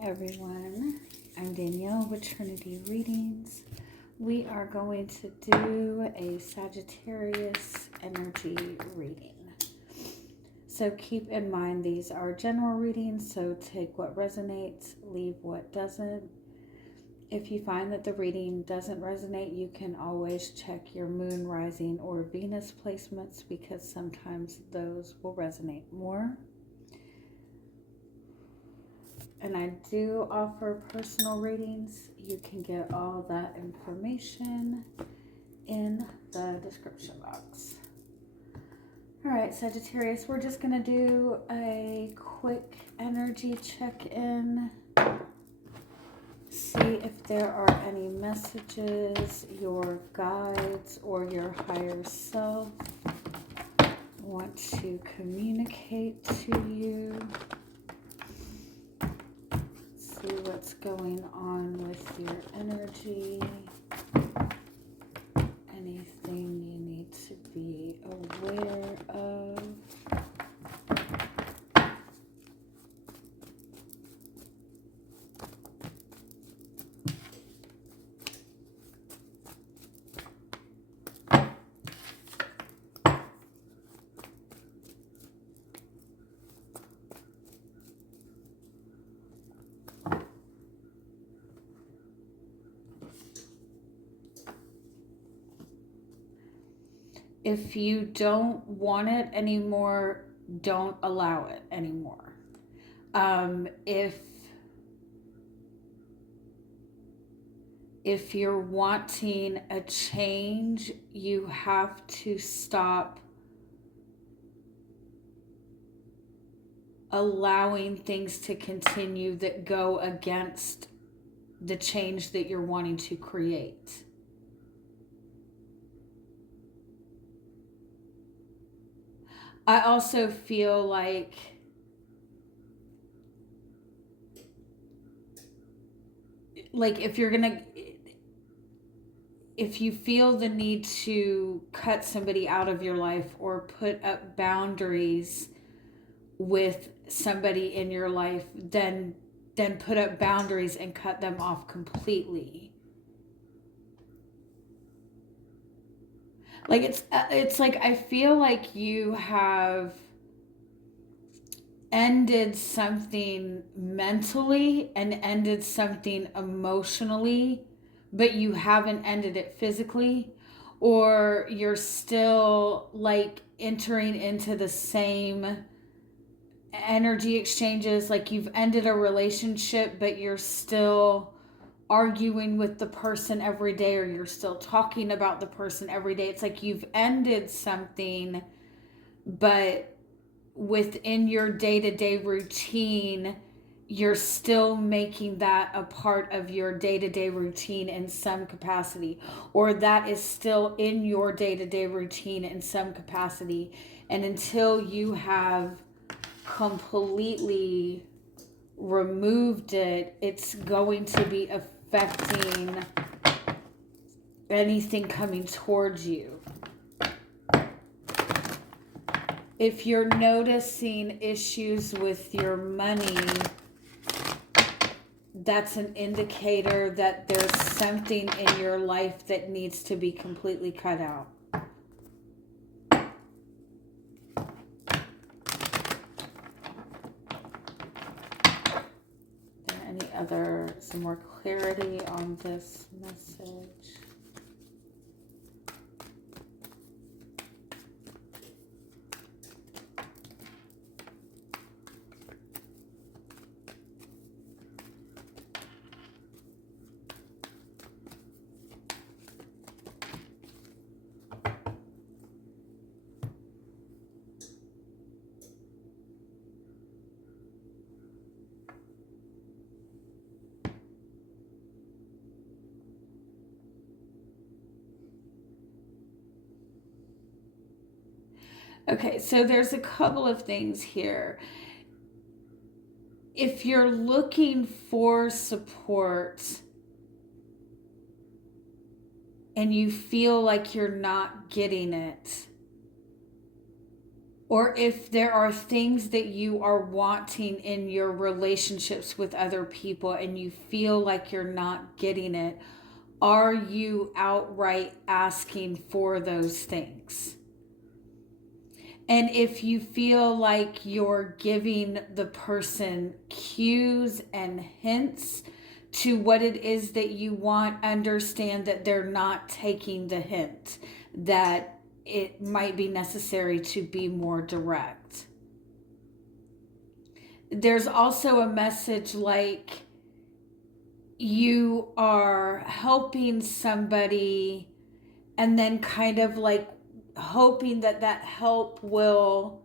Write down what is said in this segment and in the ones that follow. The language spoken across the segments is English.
Everyone, I'm Danielle with Trinity Readings. We are going to do a Sagittarius Energy Reading. So keep in mind these are general readings, so take what resonates, leave what doesn't. If you find that the reading doesn't resonate, you can always check your moon, rising, or Venus placements because sometimes those will resonate more. And I do offer personal readings. You can get all that information in the description box. All right, Sagittarius, we're just going to do a quick energy check-in. See if there are any messages your guides or your higher self want to communicate to you. See what's going on with your energy. Anything you need to be aware of. If you don't want it anymore, don't allow it anymore. If you're wanting a change, you have to stop allowing things to continue that go against the change that you're wanting to create. I also feel like if you feel the need to cut somebody out of your life or put up boundaries with somebody in your life, then put up boundaries and cut them off completely. Like it's like I feel like you have ended something mentally and ended something emotionally, but you haven't ended it physically, or you're still like entering into the same energy exchanges. Like you've ended a relationship, but you're still arguing with the person every day, or you're still talking about the person every day. It's like you've ended something, but within your day-to-day routine, you're still making that a part of your day-to-day routine in some capacity, or that is still in your day-to-day routine in some capacity. And until you have completely removed it, it's going to be affecting anything coming towards you. If you're noticing issues with your money, that's an indicator that there's something in your life that needs to be completely cut out. Some more clarity on this message. Okay, so there's a couple of things here. If you're looking for support and you feel like you're not getting it, or if there are things that you are wanting in your relationships with other people and you feel like you're not getting it, are you outright asking for those things? And if you feel like you're giving the person cues and hints to what it is that you want, understand that they're not taking the hint, that it might be necessary to be more direct. There's also a message like you are helping somebody and then kind of like hoping that that help will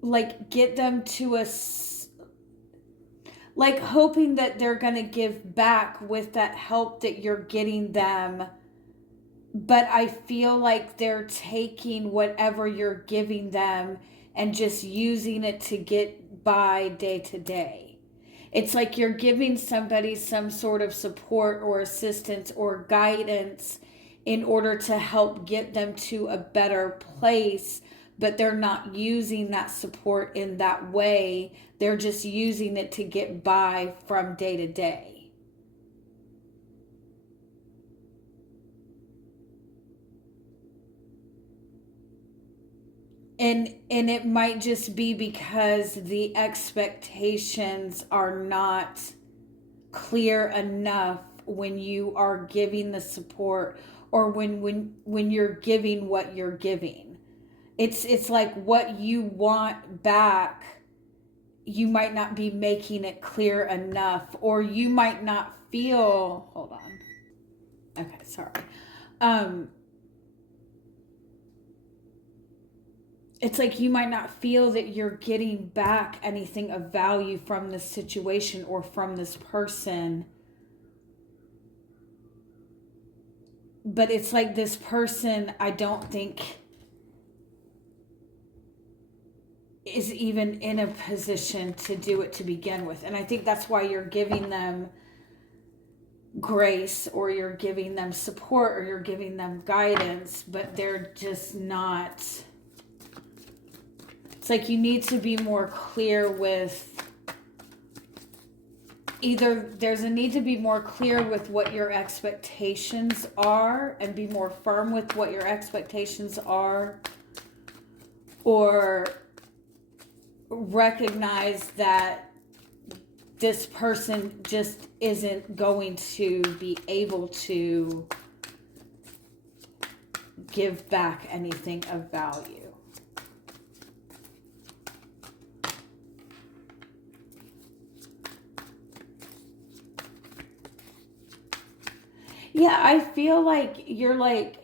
like get them to a, like hoping that they're going to give back with that help that you're getting them. But I feel like they're taking whatever you're giving them and just using it to get by day to day. It's like you're giving somebody some sort of support or assistance or guidance in order to help get them to a better place, but they're not using that support in that way. They're just using it to get by from day to day. And it might just be because the expectations are not clear enough when you are giving the support, or when you're giving what you're giving. It's like what you want back, you might not be making it clear enough, or you might not feel, hold on. Okay, sorry. It's like you might not feel that you're getting back anything of value from this situation or from this person. But it's like this person, I don't think, is even in a position to do it to begin with. And I think that's why you're giving them grace, or you're giving them support, or you're giving them guidance, but they're just not. It's like you need to be more clear with, either there's a need to be more clear with what your expectations are and be more firm with what your expectations are, or recognize that this person just isn't going to be able to give back anything of value. Yeah, I feel like you're like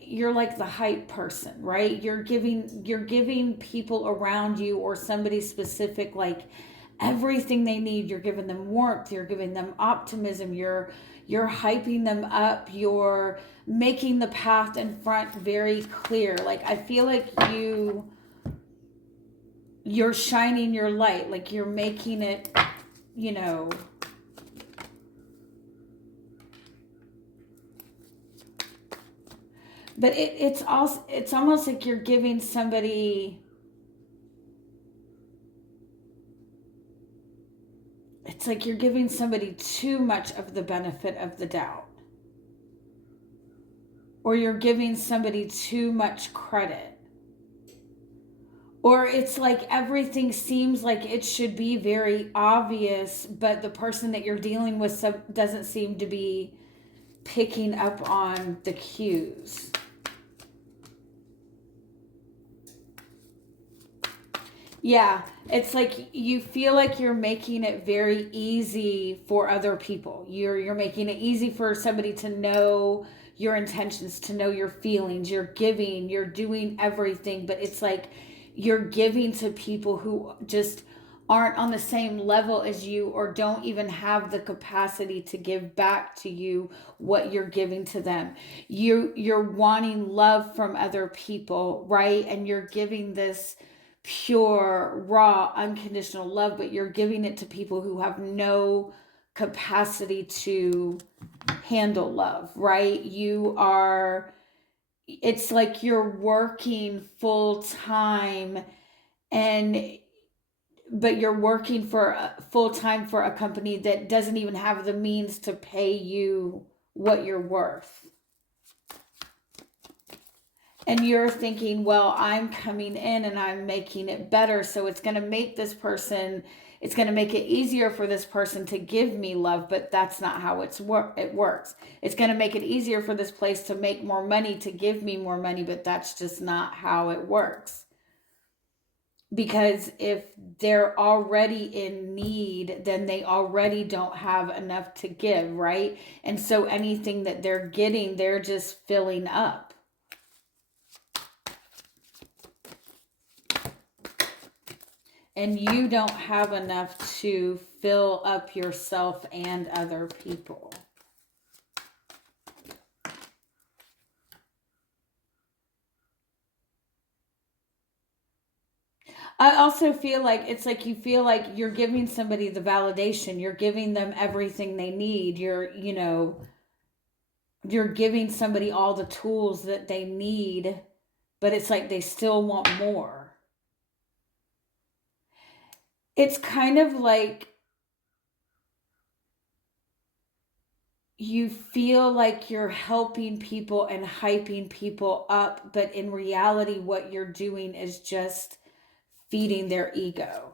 the hype person, right? You're giving people around you or somebody specific like everything they need. You're giving them warmth, you're giving them optimism, you're hyping them up, you're making the path in front very clear. Like I feel like you're shining your light, like you're making it, you know, but it's almost like you're giving somebody, it's like you're giving somebody too much of the benefit of the doubt, or you're giving somebody too much credit, or it's like everything seems like it should be very obvious, but the person that you're dealing with doesn't seem to be picking up on the cues. Yeah, it's like you feel like you're making it very easy for other people. You're making it easy for somebody to know your intentions, to know your feelings. You're giving, you're doing everything, but it's like you're giving to people who just aren't on the same level as you, or don't even have the capacity to give back to you what you're giving to them. You're wanting love from other people, right? And you're giving this pure, raw, unconditional love, but you're giving it to people who have no capacity to handle love, right? it's like you're working full time, and but you're working for full time for a company that doesn't even have the means to pay you what you're worth. And you're thinking, well, I'm coming in and I'm making it better, so it's going to make this person, it's going to make it easier for this person to give me love, but that's not how it works. It's going to make it easier for this place to make more money, to give me more money, but that's just not how it works. Because if they're already in need, then they already don't have enough to give, right? And so anything that they're getting, they're just filling up. And you don't have enough to fill up yourself and other people. I also feel like it's like you feel like you're giving somebody the validation. You're giving them everything they need. You're giving somebody all the tools that they need, but it's like they still want more. It's kind of like you feel like you're helping people and hyping people up, but in reality, what you're doing is just feeding their ego.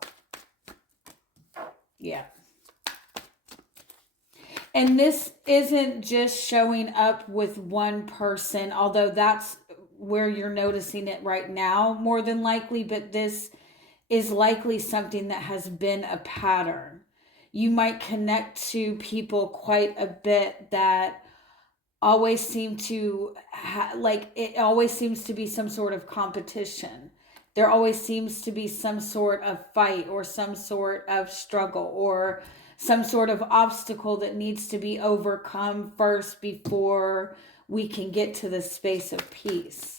Yeah. And this isn't just showing up with one person, although that's where you're noticing it right now, more than likely, but this is likely something that has been a pattern. You might connect to people quite a bit that always seem to like it always seems to be some sort of competition. There always seems to be some sort of fight or some sort of struggle or some sort of obstacle that needs to be overcome first before we can get to the space of peace.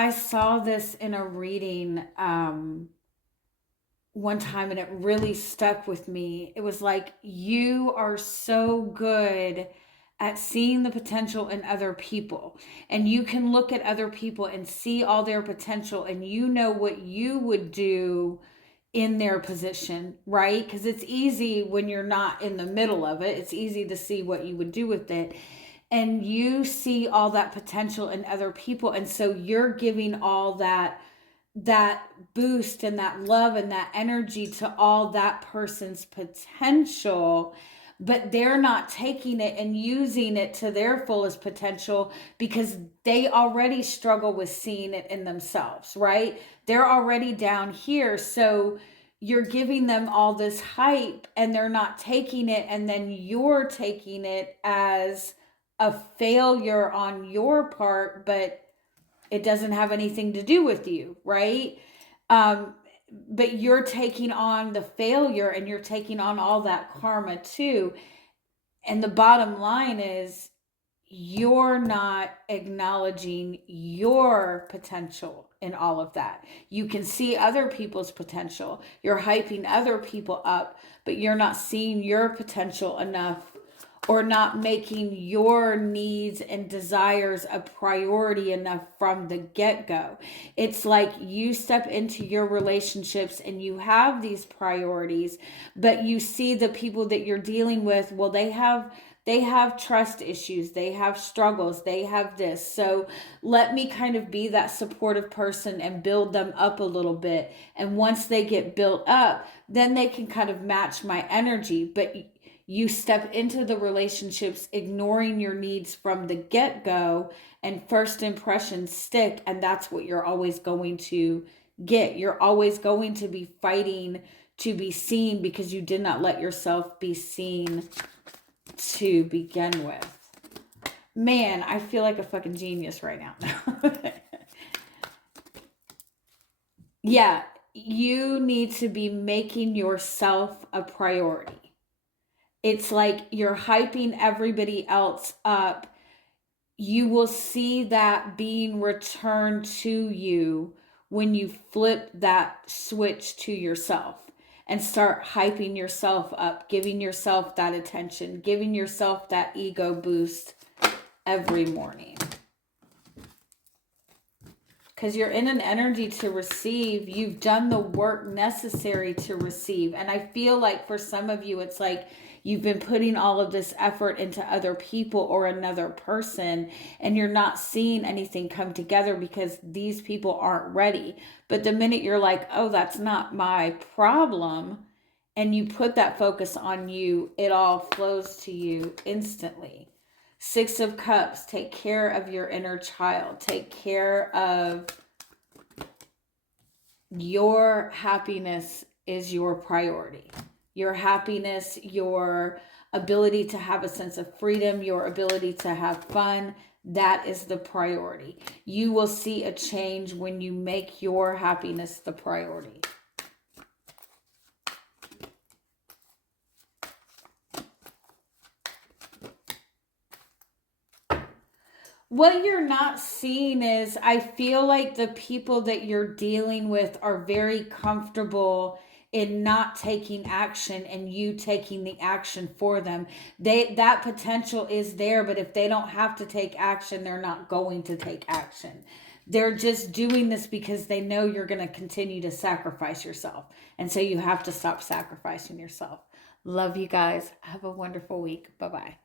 I saw this in a reading one time, and it really stuck with me. It was like, you are so good at seeing the potential in other people, and you can look at other people and see all their potential, and you know what you would do in their position, right? Because it's easy when you're not in the middle of it. It's easy to see what you would do with it, and you see all that potential in other people, and so you're giving all that boost and that love and that energy to all that person's potential, but they're not taking it and using it to their fullest potential because they already struggle with seeing it in themselves, right? They're already down here, so you're giving them all this hype and they're not taking it, and then you're taking it as a failure on your part, but it doesn't have anything to do with you, right? But you're taking on the failure and you're taking on all that karma too. And the bottom line is, you're not acknowledging your potential in all of that. You can see other people's potential. You're hyping other people up, but you're not seeing your potential enough, or not making your needs and desires a priority enough from the get-go. It's like you step into your relationships and you have these priorities, but you see the people that you're dealing with, well, they have trust issues, they have struggles, they have this. So let me kind of be that supportive person and build them up a little bit. And once they get built up, then they can kind of match my energy. But you step into the relationships ignoring your needs from the get-go, and first impressions stick, and that's what you're always going to get. You're always going to be fighting to be seen because you did not let yourself be seen to begin with. Man, I feel like a fucking genius right now. Yeah, you need to be making yourself a priority. It's like you're hyping everybody else up. You will see that being returned to you when you flip that switch to yourself. and start hyping yourself up, giving yourself that attention, giving yourself that ego boost every morning. Because you're in an energy to receive. You've done the work necessary to receive. And I feel like for some of you, it's like you've been putting all of this effort into other people or another person, and you're not seeing anything come together because these people aren't ready. But the minute you're like, oh, that's not my problem, and you put that focus on you, it all flows to you instantly. Six of Cups, take care of your inner child. Take care of your happiness is your priority. Your happiness, your ability to have a sense of freedom, your ability to have fun, that is the priority. You will see a change when you make your happiness the priority. What you're not seeing is, I feel like the people that you're dealing with are very comfortable in not taking action and you taking the action for them. That potential is there, but if they don't have to take action, they're not going to take action. They're just doing this because they know you're going to continue to sacrifice yourself. And so you have to stop sacrificing yourself. Love you guys. Have a wonderful week. Bye-bye.